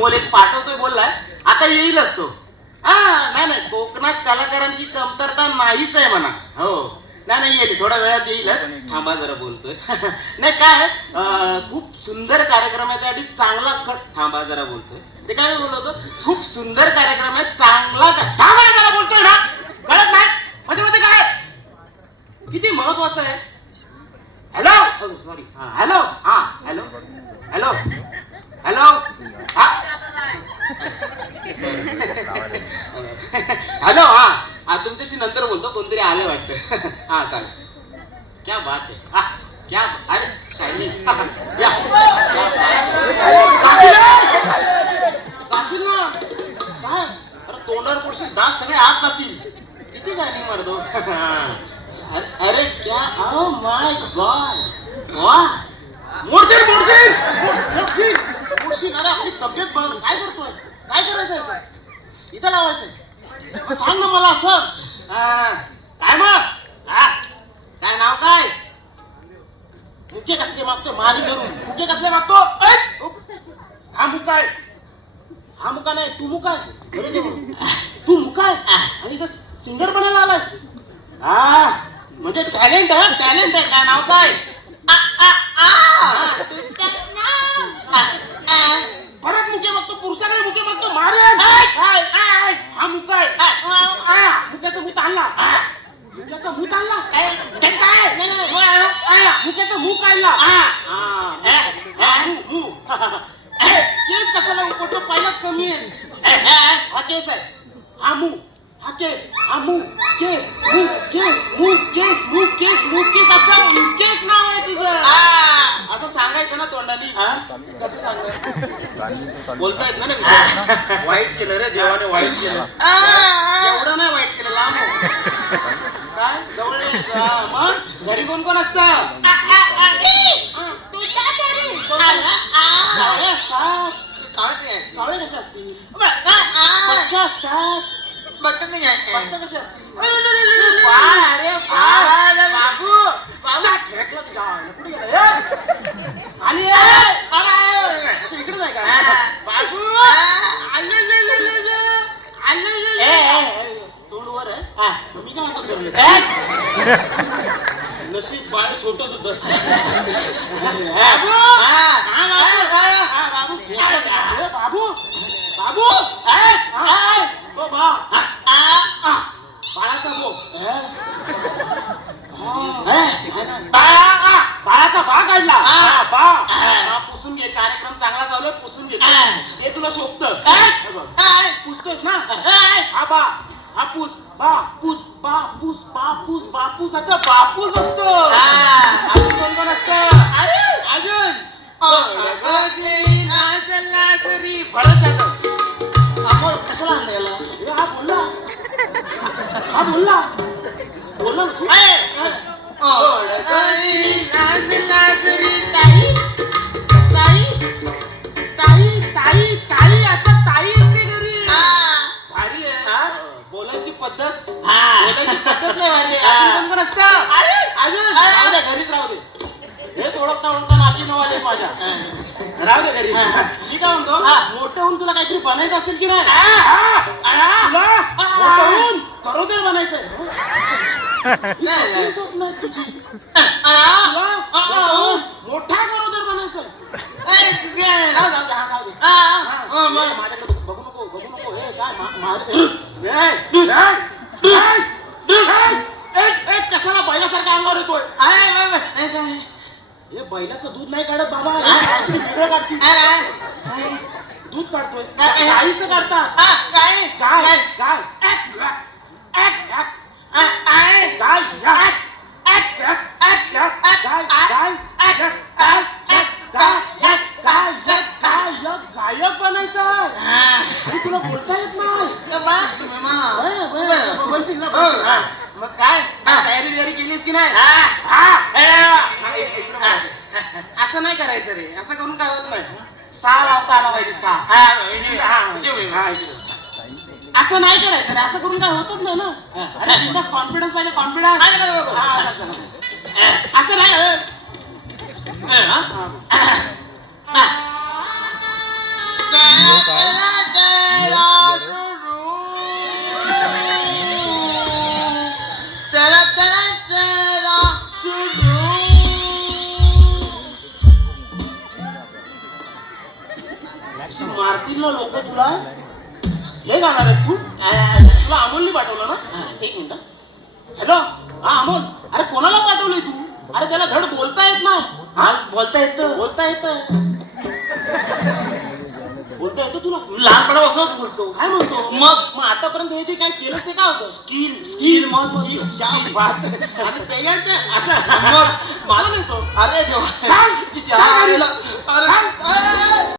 बोल एक पाठवतोय बोललाय, आता येईलच तो. हा नाही कोकणात कलाकारांची कमतरता नाहीच आहे म्हणा. हो नाही येईल, थोड्या वेळात येईलच. थांबा जरा बोलतोय. नाही काय खूप सुंदर कार्यक्रम आहे त्यासाठी चांगला खट. थांबा जरा बोलतोय. ते काय बोलत होतं, खूप सुंदर कार्यक्रम आहे चांगला का. थांबा ना जरा बोलतोय ना, कळत नाही मध्ये मध्ये काय किती महत्वाचं आहे. Hello sorry hello hello hello hello hello तुमच्याशी नंतर बोलतो, कोणतरी आले वाटतं. हा चालेल. क्या बात आहे. क्या अरे शायनी या जाशील ना काय. अरे तोंडावर पुढचे दात सगळे आत जातील. किती शायनिंग मारतो. अरे क्या ओ माय गॉड वाह. मोडशील मोडशील मोडशील मोडशील. अरे आपली तब्येत बघ. काय करतोय, काय करायचंय इथं लावायचंय. सांग ना मला असं. काय मग काय नाव काय. मुके कसले मागतो मारी धरून. मुके कसले मागतो. हा मुकाय. हा मुका नाही तू मुकाय. तू मुकाय आणि इथं सिंगर बनायला आलास. म्हणजे टॅलेंट आहे. टॅलेंट आहे. काय नाव काय. परत मुके मागतो. पुरुषाकडे मुके मागतो. मारे हा मुकाय. मुक्याचा मूत आणला. मुक्याचा मूत आणला. मुक्याचा मूत काढला. केस कशाला उकडतो पहिलाच कमी आहे. हा केस आहे. हा मू हा केस. हा मू केस मू केस मू केस मू केस मू केस. अच्छा केस नाव आहे तुझं. असं सांगायचं ना तोंडानी. कसं सांगणार बोलता येत ना. वाईट केलं रे देवाने, वाईट केलं. एवढं नाही वाईट केलं, लांब काय जवळ यायचं. मग घरी कोण कोण असतं. कावळे कशा असतील. कशा असतात. बट्ट कशी असतील. अरे बाबू बाबू कुठे गेला खाली इकडे जाय का बाबू. तोंड वर आहे. मी काय म्हणतो नशीब बाळ छोट होत. बाबू बाबू बाबू बाळाचा भो. बाळाचा बा काढला. बा पुसून घे. कार्यक्रम चांगला चालू आहे, पुसून घे. ते तुला शोभत पुसतोस ना. हा बा हापूस बापूस बापूस बापूस बापूस. अच्छा बापूस असतो. अजून कोण कोण असतं. अजून भडक जात. कशाला आणलं याला. हा बोलला हा बोलला बोलला ताई ताई ताई ताई ताई. अच्छा ताई असते घरी. भारी आहे बोलायची पद्धत. बोलायची पद्धत नाही भारी आहे. कोण कोण असतं. अजून राहू दे घरीच राहू दे. हे ओळखता नाती नवाले माझ्या. राहू दे घरी. मी काय म्हणतो मोठं होऊन तुला काहीतरी बनायचं असेल की नाही. तुला मोठं होऊन करोदेर बनायचंय. स्वप्न आहे तुझी. मोठा करोदेर बनायचंय. माझ्याकडे बघू नको बघू नको. हे काय कशाला बैलासारखा अंगावर येतोय. हे बैलाचं दूध नाही काढत बाबा. वेगळं काढशील. दूध काढतोय. गाईचं काढतात. गाय गाय गाय गायक बनायचं. तुला बोलता येत नाही. मग काय तयारी बियारी केलीस की नाही. असं नाही करायचं रे. असं करून काय होत नाही. सा लावता आला पाहिजे. असं नाही करायचं रे. असं करून काय होतच नाही ना. कॉन्फिडन्स पाहिजे. कॉन्फिडन्स असं नाही. ना लोक तुला हे गाणार आहेस तू तुला अमोलने पाठवलं ना एक मिनिट हॅलो हा अमोल अरे कोणाला पाठवलंय तू अरे त्याला धड बोलता येत नाही हा बोलता येतं बोलता येतं तुला लहानपणापासूनच बोलतो. काय म्हणतो मग आतापर्यंत हे जे काय केलं ते काय होतं स्किल महत्वाचं. आणि त्याच्यात असं मग मला नाही तो अरे देवा अरे